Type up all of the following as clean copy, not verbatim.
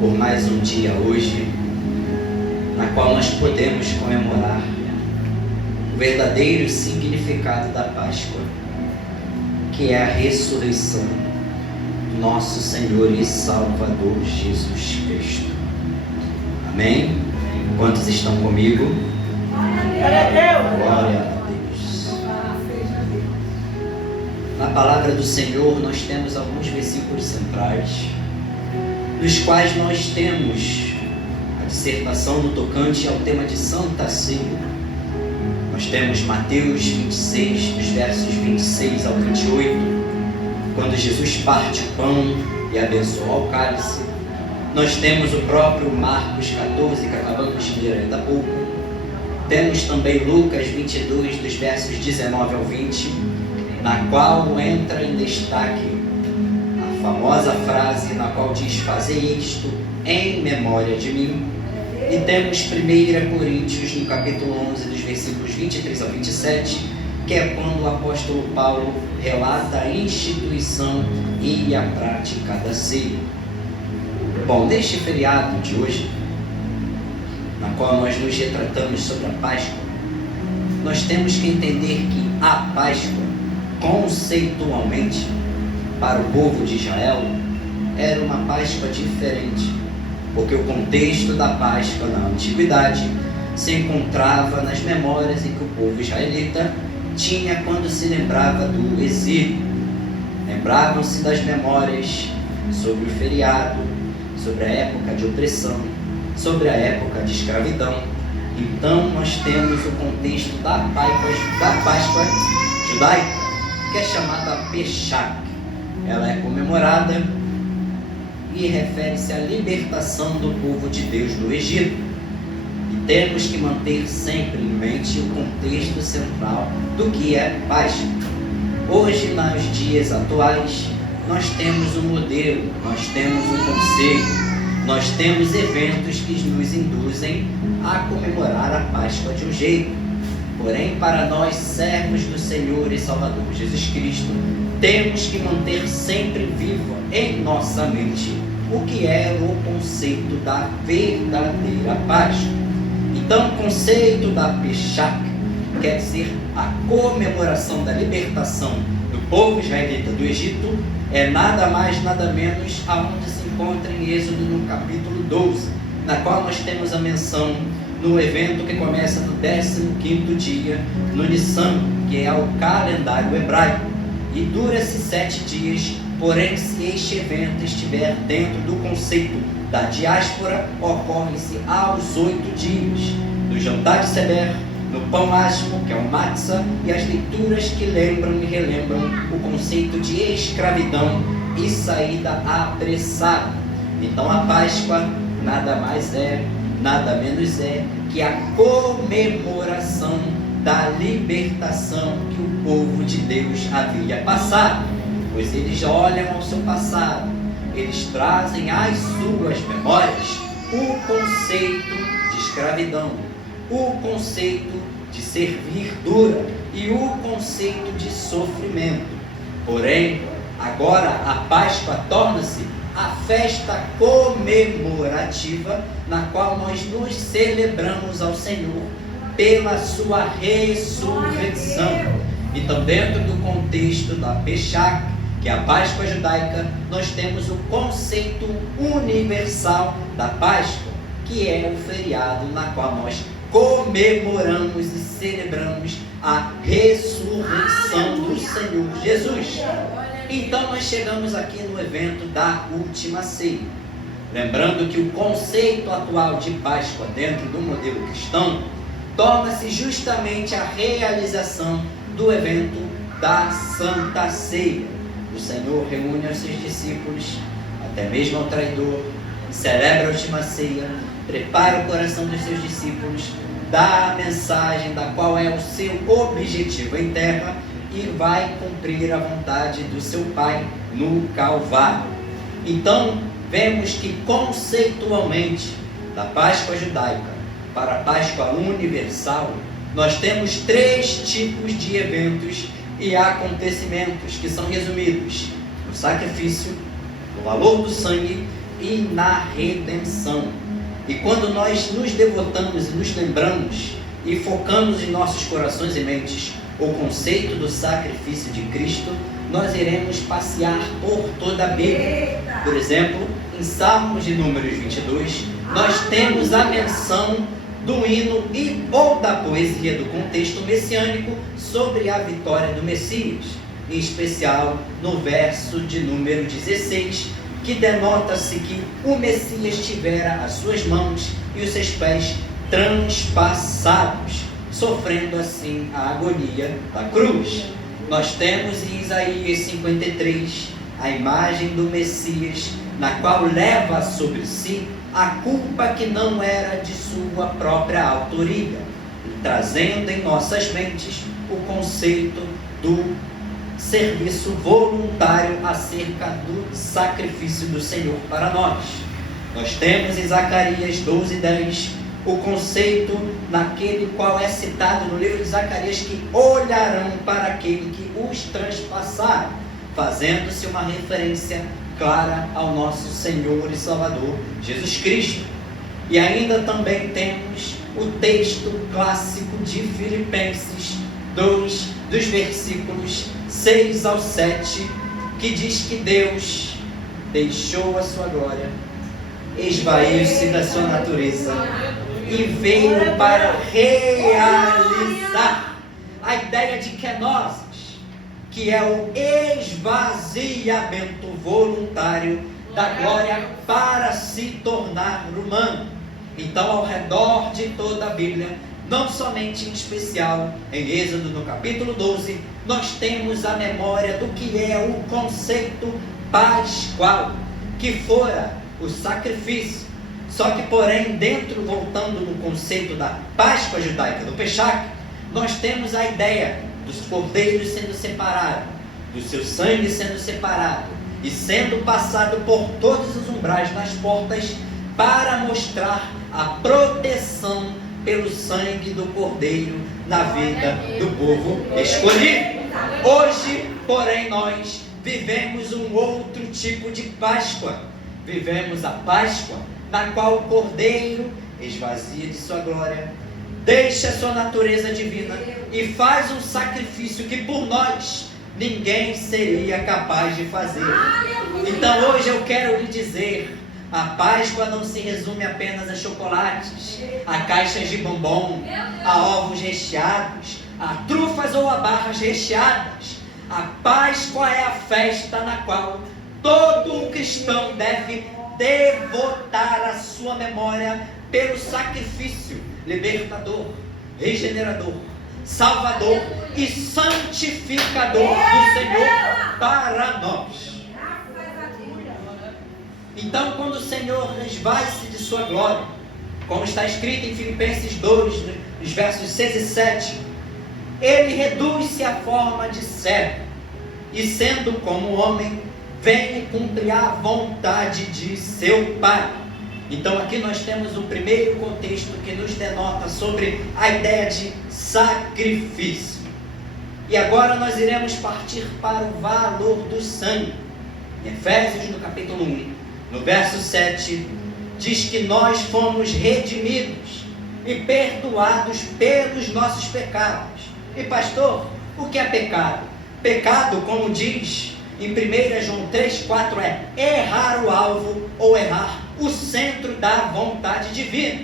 por mais um dia hoje, na qual nós podemos comemorar o verdadeiro significado da Páscoa, que é a ressurreição do nosso Senhor e Salvador Jesus Cristo. Amém? Quantos estão comigo? Glória a Deus! Glória a Deus! Na palavra do Senhor nós temos alguns versículos centrais, nos quais nós temos a dissertação no tocante ao tema de Santa Ceia. Nós temos Mateus 26, dos versos 26 ao 28, quando Jesus parte o pão e abençoa o cálice. Nós temos o próprio Marcos 14, que acabamos de ler ainda há pouco. Temos também Lucas 22, dos versos 19 ao 20, na qual entra em destaque a famosa frase na qual diz: "Fazei isto em memória de mim". E temos 1 Coríntios, no capítulo 11, dos versículos 23 ao 27, que é quando o apóstolo Paulo relata a instituição e a prática da ceia. Bom, neste feriado de hoje, na qual nós nos retratamos sobre a Páscoa, nós temos que entender que a Páscoa, conceitualmente, para o povo de Israel, era uma Páscoa diferente, porque o contexto da Páscoa na antiguidade se encontrava nas memórias em que o povo israelita tinha quando se lembrava do exílio. Lembravam-se das memórias sobre o feriado, sobre a época de opressão, sobre a época de escravidão. Então nós temos o contexto da Páscoa judaica, que é chamada Peshach. Ela é comemorada e refere-se à libertação do povo de Deus do Egito. E temos que manter sempre em mente o contexto central do que é Páscoa. Hoje, nos dias atuais, nós temos um modelo, nós temos um conceito, nós temos eventos que nos induzem a comemorar a Páscoa de um jeito. Porém, para nós, servos do Senhor e Salvador Jesus Cristo, temos que manter sempre vivo em nossa mente o que é o conceito da verdadeira Páscoa. Então, o conceito da Peshach quer dizer a comemoração da libertação do povo israelita do Egito, é nada mais, nada menos aonde se encontra em Êxodo no capítulo 12, na qual nós temos a menção no evento que começa no 15º dia, no Nissan, que é o calendário hebraico, e dura-se 7 dias. Porém, se este evento estiver dentro do conceito da diáspora, ocorre-se aos 8 dias, no jantar de Seber, no pão asmo, que é o matzah, e as leituras que lembram e relembram o conceito de escravidão e saída apressada. Então a Páscoa nada mais é, nada menos é que a comemoração da libertação que o povo de Deus havia passado. Pois eles olham ao seu passado, eles trazem às suas memórias o conceito de escravidão, o conceito de servir dura e o conceito de sofrimento. Porém, agora a Páscoa torna-se a festa comemorativa na qual nós nos celebramos ao Senhor pela sua ressurreição. Então, dentro do contexto da Peshach, que é a Páscoa judaica, nós temos o conceito universal da Páscoa, que é o feriado na qual nós comemoramos e celebramos a ressurreição do Senhor Jesus. Então nós chegamos aqui no evento da última ceia. Lembrando que o conceito atual de Páscoa dentro do modelo cristão torna-se justamente a realização do evento da Santa Ceia. O Senhor reúne aos seus discípulos, até mesmo ao traidor, celebra a última ceia, prepara o coração dos seus discípulos, dá a mensagem da qual é o seu objetivo em terra e vai cumprir a vontade do seu Pai no Calvário. Então, vemos que conceitualmente, da Páscoa judaica para a Páscoa universal, nós temos 3 tipos de eventos e acontecimentos que são resumidos no sacrifício, no valor do sangue e na redenção. E quando nós nos devotamos e nos lembramos e focamos em nossos corações e mentes o conceito do sacrifício de Cristo, nós iremos passear por toda a Bíblia. Por exemplo, em Salmos de Números 22, nós temos a menção do hino ou da poesia do contexto messiânico sobre a vitória do Messias, em especial no verso de número 16, que denota-se que o Messias tivera as suas mãos e os seus pés transpassados, sofrendo assim a agonia da cruz. Nós temos em Isaías 53 a imagem do Messias, na qual leva sobre si a culpa que não era de sua própria autoria, trazendo em nossas mentes o conceito do serviço voluntário acerca do sacrifício do Senhor para nós. Nós temos em Zacarias 12:10 o conceito naquele qual é citado no livro de Zacarias, que olharão para aquele que os transpassaram, fazendo-se uma referência clara ao nosso Senhor e Salvador Jesus Cristo. E ainda também temos o texto clássico de Filipenses 2, dos versículos 6 ao 7, que diz que Deus deixou a sua glória, esvaiu-se da sua natureza e veio para realizar a ideia de kenosis, que é o esvaziamento voluntário da glória para se tornar humano. Então, ao redor de toda a Bíblia, não somente em especial em Êxodo no capítulo 12, nós temos a memória do que é o conceito pascual, que fora o sacrifício. Só que, porém, voltando no conceito da Páscoa judaica, do Pesach, nós temos a ideia dos cordeiros sendo separados, do seu sangue sendo separado e sendo passado por todos os umbrais nas portas, para mostrar a proteção pelo sangue do cordeiro na vida do povo escolhido. Hoje, porém, nós vivemos um outro tipo de Páscoa. Vivemos a Páscoa na qual o cordeiro esvazia de sua glória, deixa sua natureza divina e faz um sacrifício que por nós ninguém seria capaz de fazer. Então hoje eu quero lhe dizer, a Páscoa não se resume apenas a chocolates, a caixas de bombom, a ovos recheados, a trufas ou a barras recheadas. A Páscoa é a festa na qual todo cristão deve devotar a sua memória pelo sacrifício libertador, regenerador, salvador e santificador do Senhor para nós. Então, quando o Senhor esvai-se de sua glória, como está escrito em Filipenses 2, nos versos 6 e 7, ele reduz-se à forma de servo, e sendo como homem, vem e cumpre a vontade de seu Pai. Então aqui nós temos o primeiro contexto que nos denota sobre a ideia de sacrifício. E agora nós iremos partir para o valor do sangue. Em Efésios, no capítulo 1, no verso 7, diz que nós fomos redimidos e perdoados pelos nossos pecados. E pastor, o que é pecado? Pecado, como diz em 1 João 3,4, é errar o alvo ou errar o centro da vontade divina.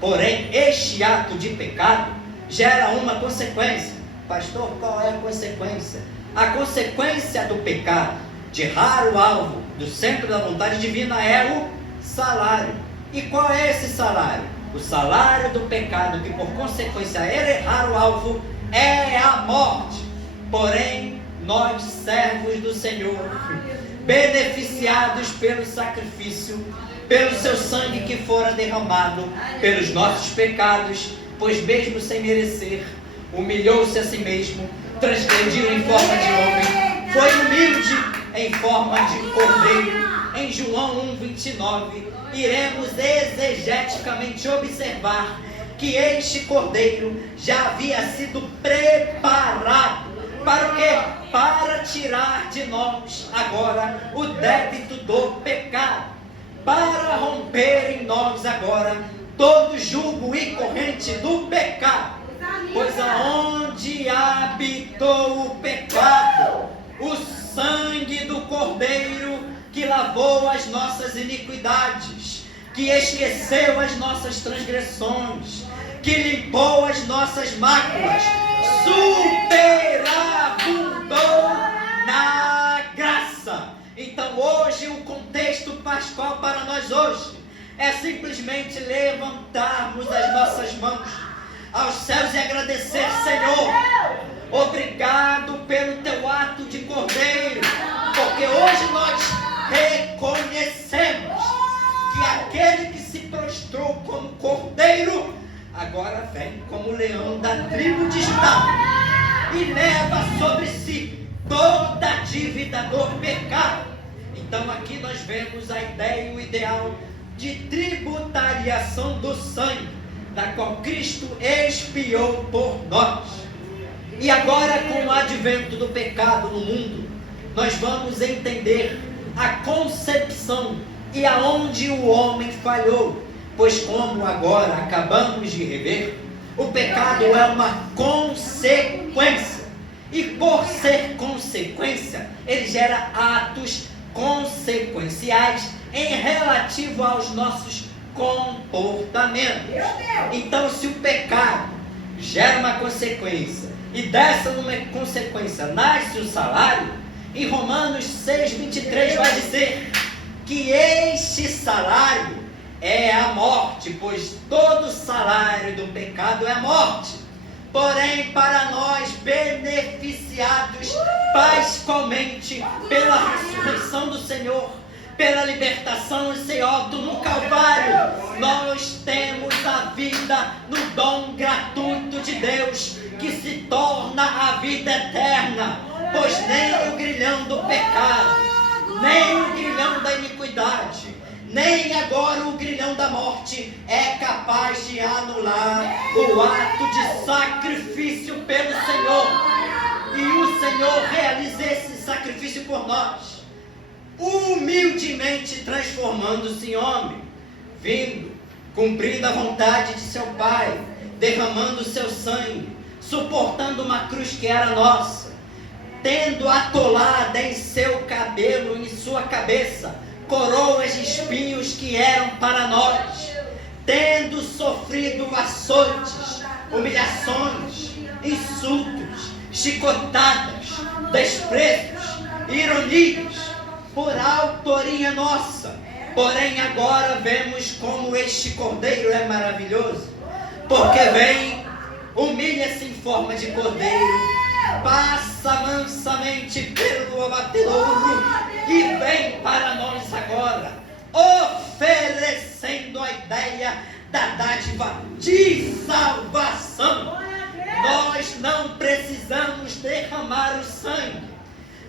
Porém, este ato de pecado gera uma consequência. Pastor, qual é a consequência? A consequência do pecado, de errar o alvo do centro da vontade divina, é o salário. E qual é esse salário? O salário do pecado, que por consequência é errar o alvo, é a morte. Porém, nós, servos do Senhor, beneficiados pelo sacrifício, pelo seu sangue que fora derramado pelos nossos pecados, pois mesmo sem merecer, humilhou-se a si mesmo, transgrediu em forma de homem, foi humilde em forma de cordeiro. Em João 1,29, iremos exegeticamente observar que este cordeiro já havia sido preparado. Para o quê? Para tirar de nós agora o débito do pecado. para romper em nós agora todo jugo e corrente do pecado. Pois aonde habitou o pecado, o sangue do Cordeiro que lavou as nossas iniquidades, que esqueceu as nossas transgressões, que limpou as nossas máculas, superabundou na graça. Então hoje o contexto pascual para nós hoje é simplesmente levantarmos as nossas mãos aos céus e agradecer: Senhor, obrigado pelo teu ato de cordeiro, porque hoje nós reconhecemos que aquele que se prostrou como cordeiro agora vem como leão da tribo de Judá e leva sobre si toda a dívida do pecado. Então aqui nós vemos a ideia e o ideal de tributariação do sangue, da qual Cristo expiou por nós. E agora, com o advento do pecado no mundo, nós vamos entender a concepção e aonde o homem falhou. Pois como agora acabamos de rever, o pecado é uma consequência. E por ser consequência, ele gera atos consequenciais em relativo aos nossos comportamentos. Então, se o pecado gera uma consequência e dessa uma consequência nasce o salário, em Romanos 6:23 vai dizer que este salário é a morte, pois todo salário do pecado é a morte. Porém, para nós, beneficiados pascualmente pela ressurreição do Senhor, pela libertação e sem óbito no Calvário, nós temos a vida no dom gratuito de Deus, que se torna a vida eterna. Pois nem o grilhão do pecado, nem o grilhão da iniquidade, nem agora o grilhão da morte é capaz de anular o ato de sacrifício pelo Senhor. E o Senhor realiza esse sacrifício por nós, humildemente transformando-se em homem, vindo, cumprindo a vontade de seu Pai, derramando seu sangue, suportando uma cruz que era nossa, tendo atolada em seu cabelo, em sua cabeça, coroas de espinhos que eram para nós, tendo sofrido açoites, humilhações, insultos, chicotadas, desprezos, ironias, por autoria nossa. Porém agora vemos como este cordeiro é maravilhoso, porque vem, humilha-se em forma de cordeiro, passa mansamente pelo abatedouro e vem para nós agora, oferecendo a ideia da dádiva de salvação. Nós não precisamos derramar o sangue,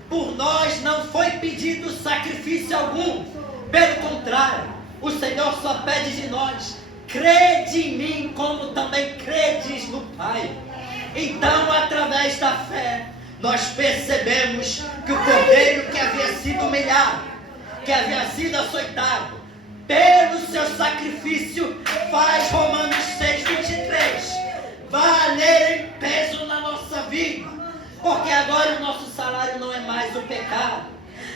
por nós não foi pedido sacrifício algum. Pelo contrário, o Senhor só pede de nós: crede em mim como também credes no Pai. Então, através da fé, nós percebemos que o cordeiro que havia sido humilhado, que havia sido açoitado, pelo seu sacrifício, faz Romanos 6:23 valer em peso na nossa vida. Porque agora o nosso salário não é mais o pecado,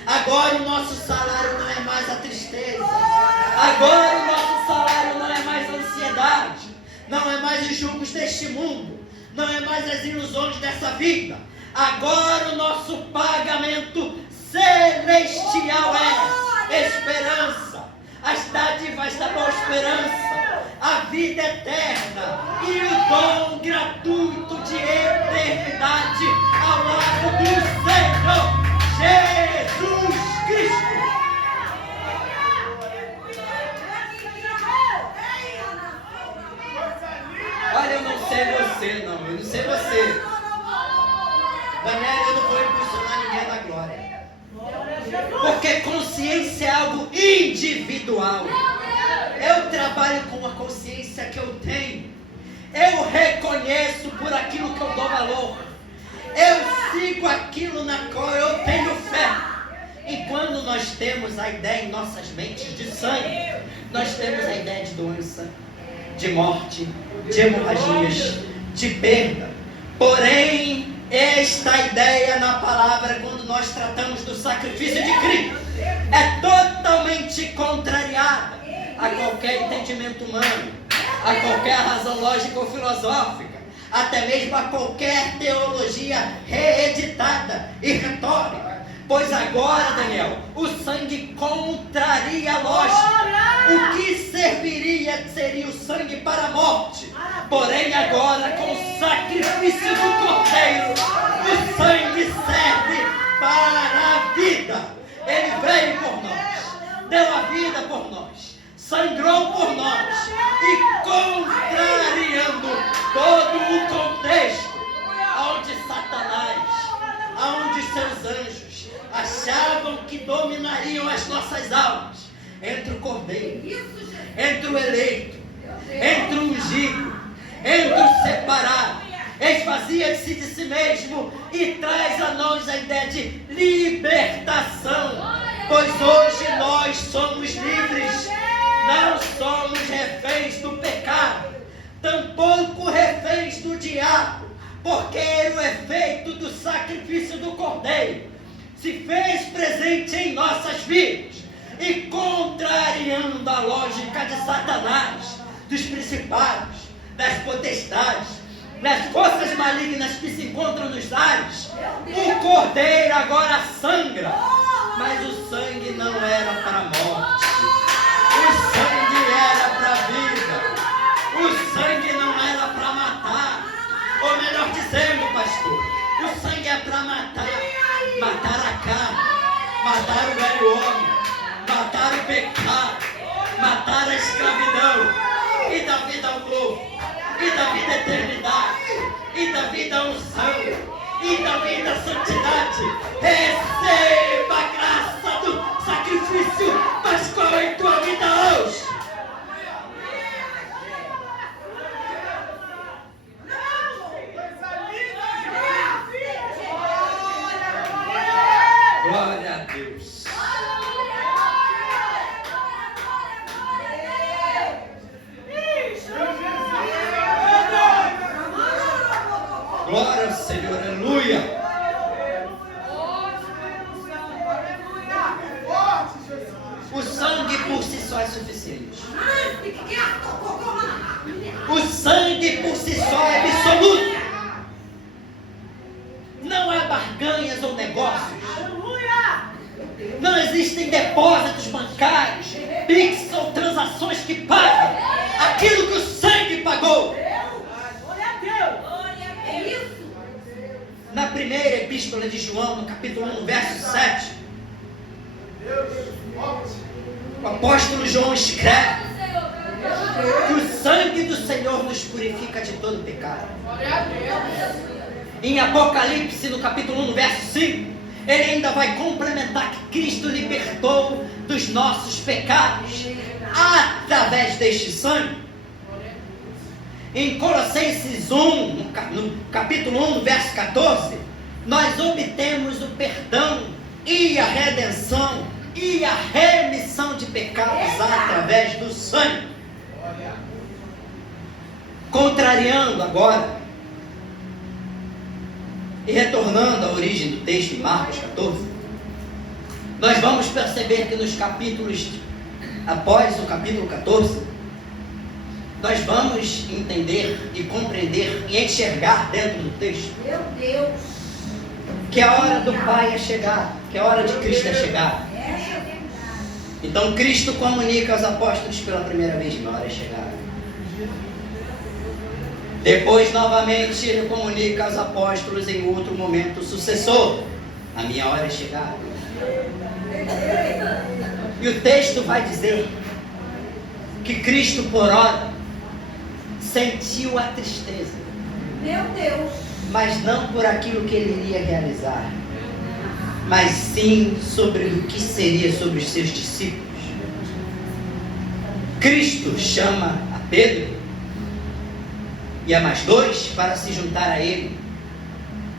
agora o nosso salário não é mais a tristeza, agora o nosso salário não é mais a ansiedade, não é mais os julgos deste mundo, não é mais as ilusões dessa vida. Agora o nosso pagamento celestial é esperança, as dádivas da boa esperança, a vida eterna e o dom gratuito de eternidade ao lado do Senhor Jesus Cristo. Olha, eu não sei você, não. Eu não sei você. Daniel, eu não vou impulsionar ninguém na glória. Porque consciência é algo individual. Eu trabalho com a consciência que eu tenho. Eu reconheço por aquilo que eu dou valor. Eu sigo aquilo na qual eu tenho fé. E quando nós temos a ideia em nossas mentes de sangue, nós temos a ideia de doença, de morte, de hemorragias, de perda. Porém, esta ideia na palavra, quando nós tratamos do sacrifício de Cristo, é totalmente contrariada a qualquer entendimento humano, a qualquer razão lógica ou filosófica, até mesmo a qualquer teologia reeditada e retórica. Pois agora, Daniel, o sangue contraria a lógica. O que serviria seria o sangue para a morte. Porém agora, com o sacrifício do Cordeiro, o sangue serve para a vida. Ele veio por nós, deu a vida por nós, sangrou por nós, e contrariando todo o contexto, onde Satanás, onde seus anjos achavam que dominariam as nossas almas, entre o Cordeiro, entre o eleito, entre o ungido, entre o separado, esvazia-se de si mesmo e traz a nós a ideia de libertação. Pois hoje nós somos livres, não somos reféns do pecado, tampouco reféns do diabo, porque o efeito do sacrifício do Cordeiro se fez presente em nossas vidas, e contrariando a lógica de Satanás, dos principados, das potestades, das forças malignas que se encontram nos ares, o Cordeiro agora sangra. Mas o sangue não era para a morte, o sangue era para a vida, o sangue não era para matar, ou melhor dizendo, pastor, o sangue é para matar a carne, matar o velho homem, matar o pecado, matar a escravidão, e dar vida ao novo, e dar vida à eternidade, e dar vida à unção, e da vida à santidade. Receba a graça do sacrifício pascual em tua vida hoje. Glória a Deus. Glória ao Senhor, aleluia. O sangue por si só é suficiente. O sangue por si só é absoluto. Não há barganhas ou negócios. Não existem depósitos bancários, PIX ou transações que pagam aquilo que o sangue pagou. Na primeira epístola de João, no capítulo 1, verso 7, o apóstolo João escreve que o sangue do Senhor nos purifica de todo pecado. Em Apocalipse, no capítulo 1, verso 5, ele ainda vai complementar que Cristo libertou dos nossos pecados através deste sangue. Em Colossenses 1, no capítulo 1, no verso 14, nós obtemos o perdão e a redenção e a remissão de pecados através do sangue. Contrariando agora e retornando à origem do texto em Marcos 14, nós vamos perceber que nos capítulos após o capítulo 14, nós vamos entender e compreender e enxergar dentro do texto, meu Deus, que a hora do Pai é chegar, que a hora de Cristo é chegar. Então Cristo comunica aos apóstolos pela primeira vez: minha hora é chegar. Depois novamente ele comunica aos apóstolos em outro momento sucessor: a minha hora é chegar. E o texto vai dizer que Cristo por hora sentiu a tristeza, meu Deus, mas não por aquilo que ele iria realizar, mas sim sobre o que seria sobre os seus discípulos. Cristo chama a Pedro e a mais dois para se juntar a ele,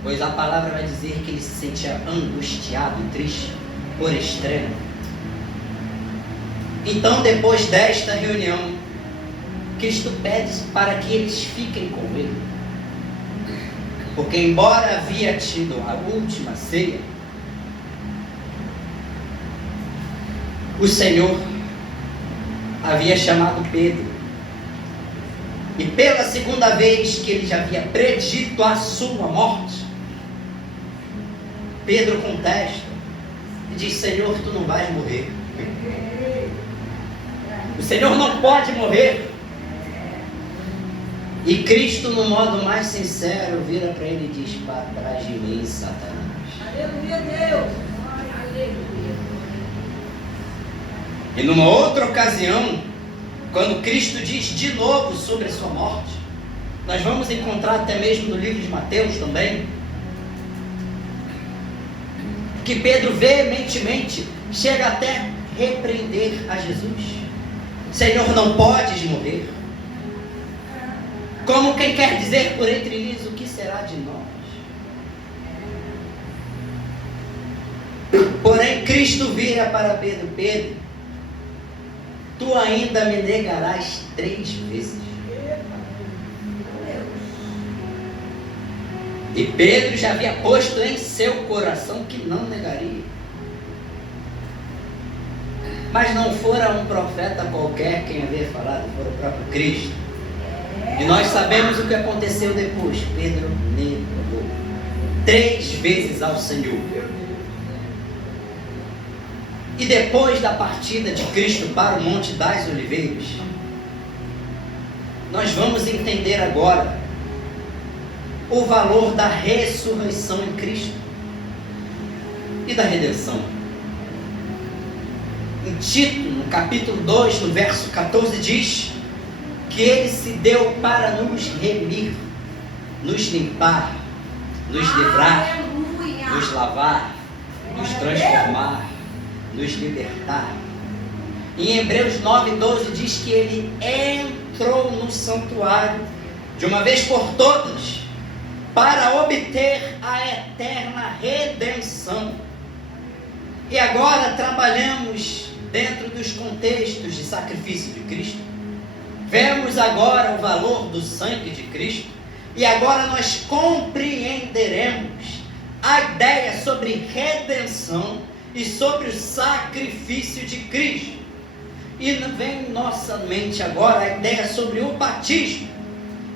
pois a palavra vai dizer que ele se sentia angustiado e triste. por extremo. Então, depois desta reunião, Cristo pede para que eles fiquem com ele. Porque embora havia tido a última ceia, o Senhor havia chamado Pedro. E pela segunda vez que ele já havia predito a sua morte, Pedro contesta e diz: Senhor, tu não vais morrer. O Senhor não pode morrer. E Cristo, no modo mais sincero, vira para ele e diz: para trás de mim, Satanás. Aleluia, Deus. Aleluia. E numa outra ocasião, quando Cristo diz de novo sobre a sua morte, nós vamos encontrar até mesmo no livro de Mateus também, que Pedro veementemente chega até repreender a Jesus: Senhor, não podes morrer. Como quem quer dizer por entre eles: o que será de nós? Porém, Cristo vira para Pedro: Pedro, tu ainda me negarás 3 vezes. E Pedro já havia posto em seu coração que não negaria. Mas não fora um profeta qualquer quem havia falado, fora o próprio Cristo. E nós sabemos o que aconteceu depois. Pedro negou 3 vezes ao Senhor. E depois da partida de Cristo para o Monte das Oliveiras, nós vamos entender agora o valor da ressurreição em Cristo e da redenção. Em Tito, no capítulo 2, no verso 14, diz que ele se deu para nos remir, nos limpar, nos livrar, nos lavar, nos transformar, nos libertar. Em Hebreus 9:12 diz que ele entrou no santuário de uma vez por todas para obter a eterna redenção. E agora trabalhamos dentro dos contextos de sacrifício de Cristo. Vemos agora o valor do sangue de Cristo. E agora nós compreenderemos a ideia sobre redenção e sobre o sacrifício de Cristo. E vem em nossa mente agora a ideia sobre o batismo,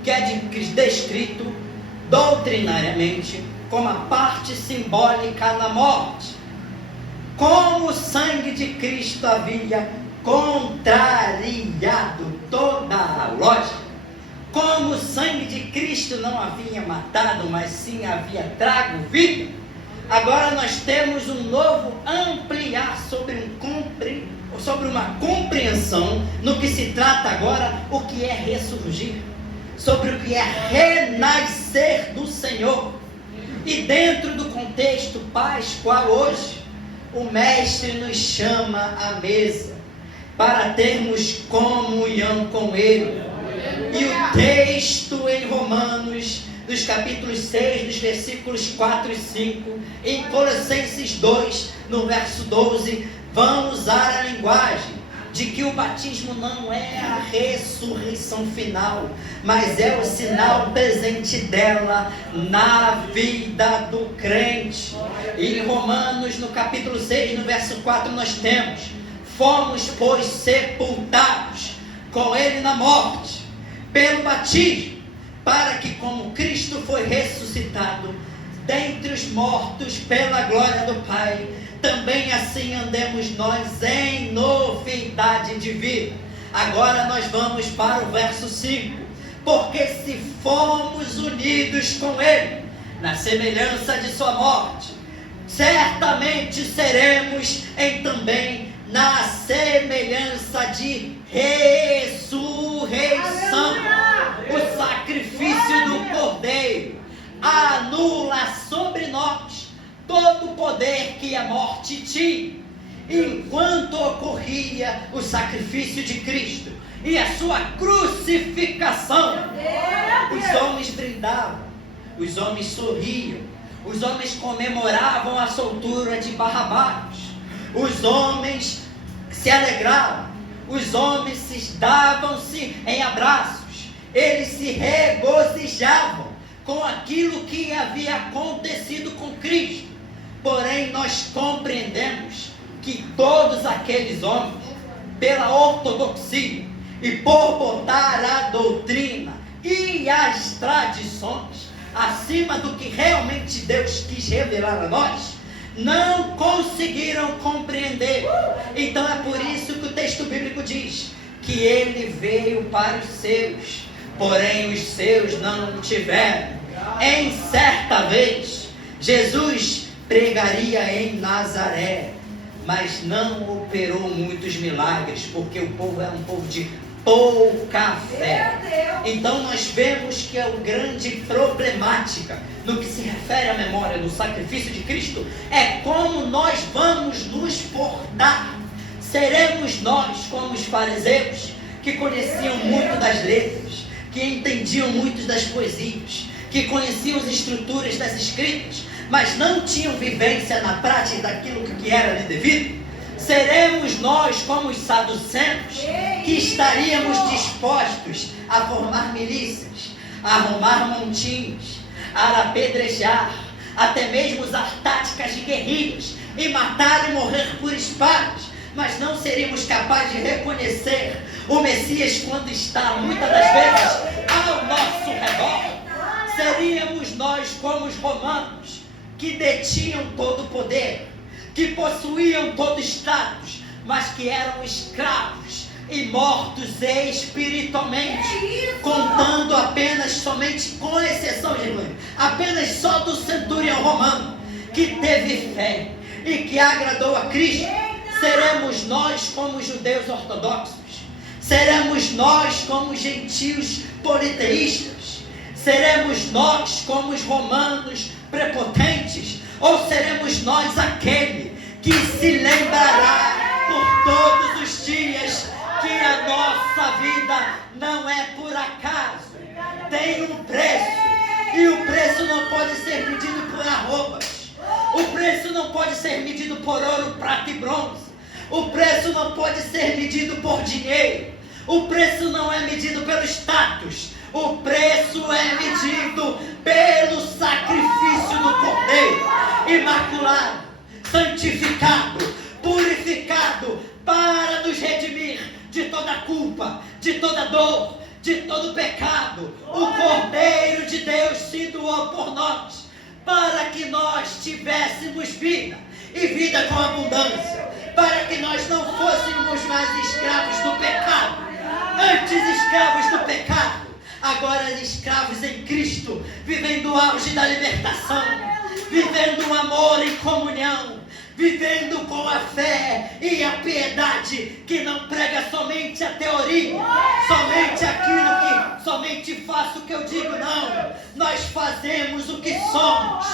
que é descrito doutrinariamente como a parte simbólica na morte. Como o sangue de Cristo havia contrariado toda a lógica, como o sangue de Cristo não havia matado, mas sim havia trago vida, agora nós temos um novo ampliar sobre uma compreensão no que se trata agora, o que é ressurgir, sobre o que é renascer do Senhor. E dentro do contexto pascual hoje, o Mestre nos chama à mesa para termos comunhão com Ele. E o texto em Romanos, dos capítulos 6, dos versículos 4 e 5, em Colossenses 2, no verso 12, vão usar a linguagem de que o batismo não é a ressurreição final, mas é o sinal presente dela na vida do crente. E em Romanos, no capítulo 6, no verso 4, nós temos: fomos, pois, sepultados com Ele na morte, pelo batismo, para que, como Cristo foi ressuscitado dentre os mortos pela glória do Pai, também assim andemos nós em novidade de vida. Agora nós vamos para o verso 5. Porque se fomos unidos com Ele na semelhança de sua morte, certamente seremos também na semelhança de ressurreição. O sacrifício do Cordeiro anula sobre nós todo o poder que a morte tinha. Enquanto ocorria o sacrifício de Cristo e a sua crucificação, os homens brindavam, os homens sorriam, os homens comemoravam a soltura de Barrabás, os homens se alegravam, os homens se davam-se em abraços, eles se regozijavam com aquilo que havia acontecido com Cristo. Porém, nós compreendemos que todos aqueles homens, pela ortodoxia e por botar a doutrina e as tradições acima do que realmente Deus quis revelar a nós, não conseguiram compreender. Então é por isso que o texto bíblico diz que ele veio para os seus, porém os seus não o tiveram. Em certa vez, Jesus pregaria em Nazaré, mas não operou muitos milagres, porque o povo era um povo de pouca fé. Então nós vemos que a grande problemática no que se refere à memória do sacrifício de Cristo é como nós vamos nos portar. Seremos nós como os fariseus, que conheciam muito das letras, que entendiam muito das poesias, que conheciam as estruturas das escritas, mas não tinham vivência na prática daquilo que era lhe devido? Seremos nós como os saduceus, que estaríamos dispostos a formar milícias, a arrumar montinhos, a apedrejar, até mesmo usar táticas de guerrilhas e matar e morrer por espadas, mas não seríamos capazes de reconhecer o Messias quando está muitas das vezes ao nosso redor? Seríamos nós como os romanos, que detinham todo o poder, que possuíam todo status, mas que eram escravos e mortos espiritualmente, contando apenas, somente com exceção, Germânia, apenas só do centurião romano, que teve fé e que agradou a Cristo. Seremos nós como os judeus ortodoxos? Seremos nós como os gentios politeístas? Seremos nós como os romanos prepotentes? Ou seremos nós aquele que se lembrará por todos os dias que a nossa vida não é por acaso, tem um preço, e o preço não pode ser medido por arrobas, o preço não pode ser medido por ouro, prata e bronze, o preço não pode ser medido por dinheiro, o preço não é medido pelo status, o preço é medido pelo sacrifício do Cordeiro, imaculado, santificado, purificado, para nos redimir de toda culpa, de toda dor, de todo pecado. O Cordeiro de Deus se doou por nós, para que nós tivéssemos vida, e vida com abundância, para que nós não fôssemos mais escravos do pecado, antes escravos do pecado, agora escravos em Cristo, vivendo o auge da libertação, vivendo o amor em comunhão, vivendo com a fé e a piedade, que não prega somente a teoria, somente aquilo que somente faço o que eu digo, não. Nós fazemos o que somos,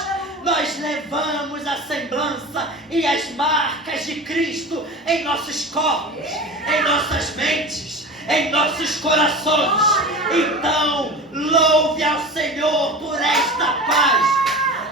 nós levamos a semblança e as marcas de Cristo em nossos corpos, em nossas mentes, em nossos corações. Então louve ao Senhor por esta paz,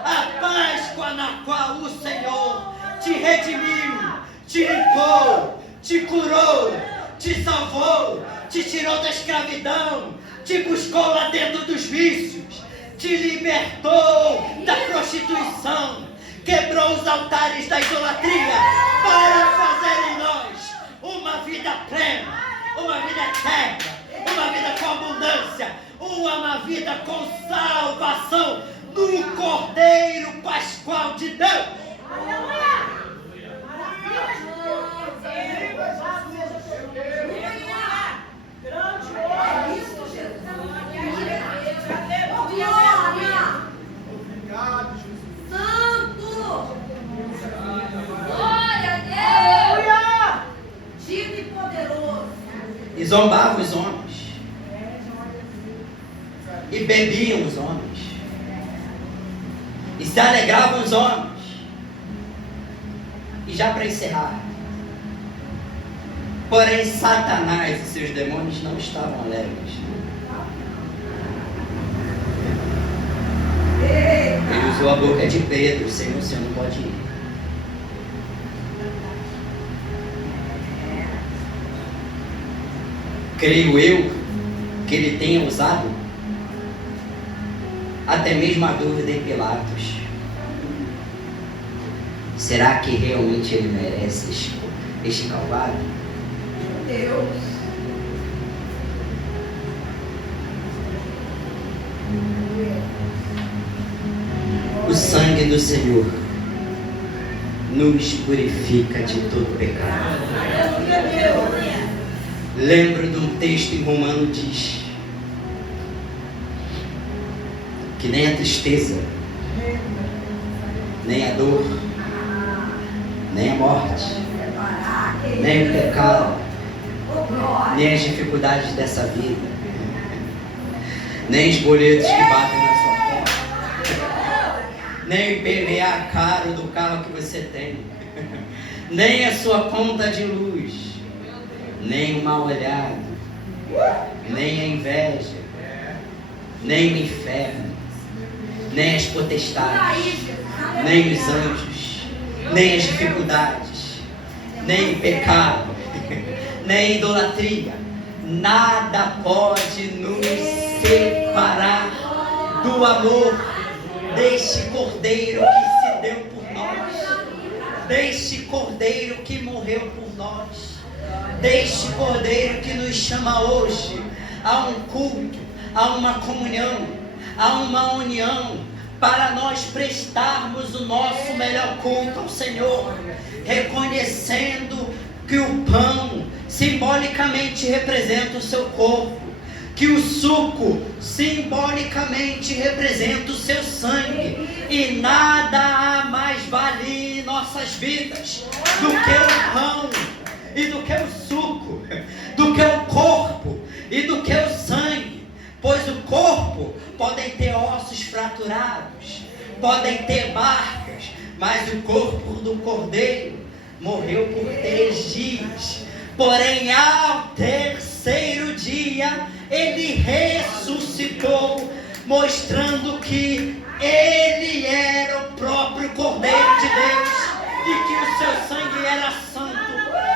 a Páscoa na qual o Senhor te redimiu, te limpou, te curou, te salvou, te tirou da escravidão, te buscou lá dentro dos vícios, te libertou da prostituição, quebrou os altares da idolatria para fazer em nós uma vida plena, uma vida eterna, uma vida com abundância, uma vida com salvação no Cordeiro Pascual de Deus. Aleluia! Grande isso, Jesus. Obrigado, Jesus. Santo! Glória a Deus! Divo e poderoso. E zombavam os homens, e bebiam os homens, e se alegravam os homens. E já para encerrar, porém Satanás e seus demônios não estavam alegres. Ele usou a boca de Pedro: Senhor, o Senhor não pode ir. Creio eu que ele tenha usado até mesmo a dúvida em Pilatos. Será que realmente ele merece este calvário? Deus. O sangue do Senhor nos purifica de todo pecado. Aleluia, Deus. Lembro de um texto em Romano diz que nem a tristeza, nem a dor, nem a morte, nem o pecado, nem as dificuldades dessa vida, nem os boletos que batem na sua porta, nem o IPVA caro do carro que você tem, nem a sua conta de luz, nem o mal olhado, nem a inveja, nem o inferno, nem as potestades, nem os anjos, nem as dificuldades, nem o pecado, nem a idolatria. Nada pode nos separar do amor deste Cordeiro que se deu por nós, deste Cordeiro que morreu por nós, deste Cordeiro que nos chama hoje a um culto, a uma comunhão, a uma união, para nós prestarmos o nosso melhor culto ao Senhor, reconhecendo que o pão simbolicamente representa o seu corpo, que o suco simbolicamente representa o seu sangue, e nada há mais vale em nossas vidas do que o pão e do que o suco, do que o corpo e do que o sangue, pois o corpo podem ter ossos fraturados, podem ter marcas, mas o corpo do Cordeiro morreu por 3 dias, porém ao terceiro dia ele ressuscitou, mostrando que ele era o próprio Cordeiro de Deus, e que o seu sangue era santo,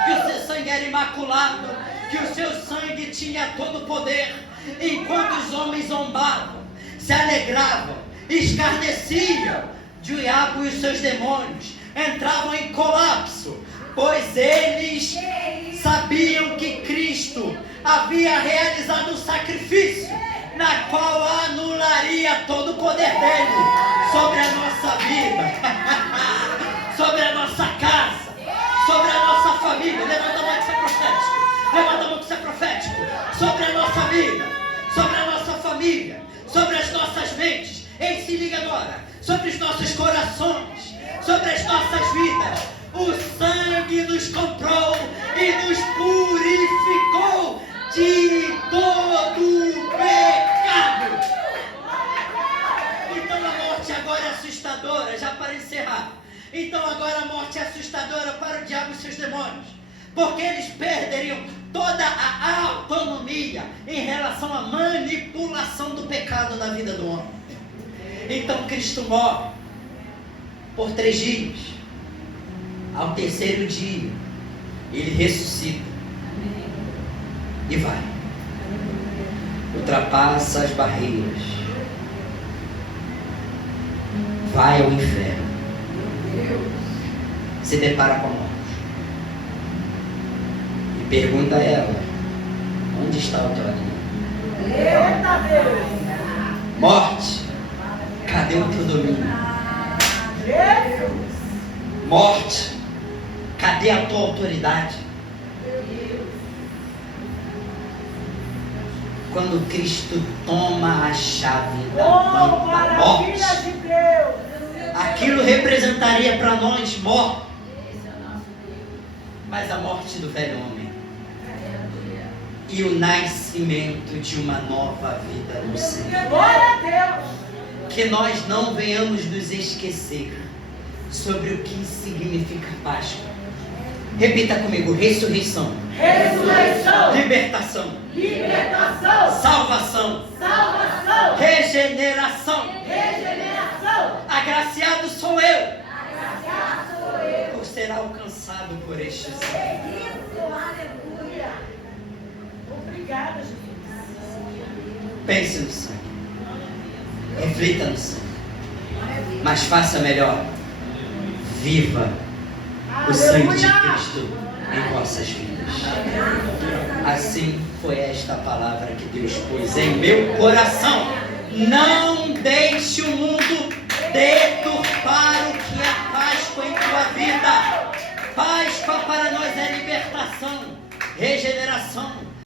que o seu sangue era imaculado, que o seu sangue tinha todo o poder. Enquanto os homens zombavam, se alegravam, escarneciam, o diabo e os seus demônios entravam em colapso, pois eles sabiam que Cristo havia realizado um sacrifício na qual anularia todo o poder dele sobre a nossa vida, sobre a nossa casa, sobre a nossa família. Levanta a mão que isso é profético. Levanta a mão que isso é profético. Sobre a nossa vida, sobre a nossa família, sobre as nossas mentes. Ei, se liga agora. Sobre os nossos corações, sobre as nossas vidas. O sangue nos comprou e nos purificou de todo pecado. Então a morte agora é assustadora, já para encerrar. Então agora a morte é assustadora para o diabo e seus demônios, porque eles perderiam toda a autonomia em relação à manipulação do pecado na vida do homem. Então Cristo morre por 3 dias. Ao terceiro dia ele ressuscita e vai, ultrapassa as barreiras, vai ao inferno, se depara com a morte e pergunta a ela: onde está o teu alimento? Morte, cadê o teu domínio? Morte, cadê a tua autoridade? Quando Cristo toma a chave da mão da morte, aquilo representaria para nós morte, mas a morte do velho homem e o nascimento de uma nova vida no Senhor. Que nós não venhamos nos esquecer sobre o que significa Páscoa. Repita comigo: ressurreição, Ressurreição, libertação, libertação, salvação, salvação, regeneração. regeneração. Agraciado sou eu Agraciado sou eu. por ser alcançado por este Senhor. Isso, aleluia. Obrigada, Jesus. Pense no sangue. Reflita no sangue. Mas faça melhor. Viva o sangue de Cristo em vossas vidas. Assim foi esta palavra que Deus pôs em meu coração. Não deixe o mundo deturpar o que é Páscoa em tua vida. Páscoa para nós é libertação, regeneração,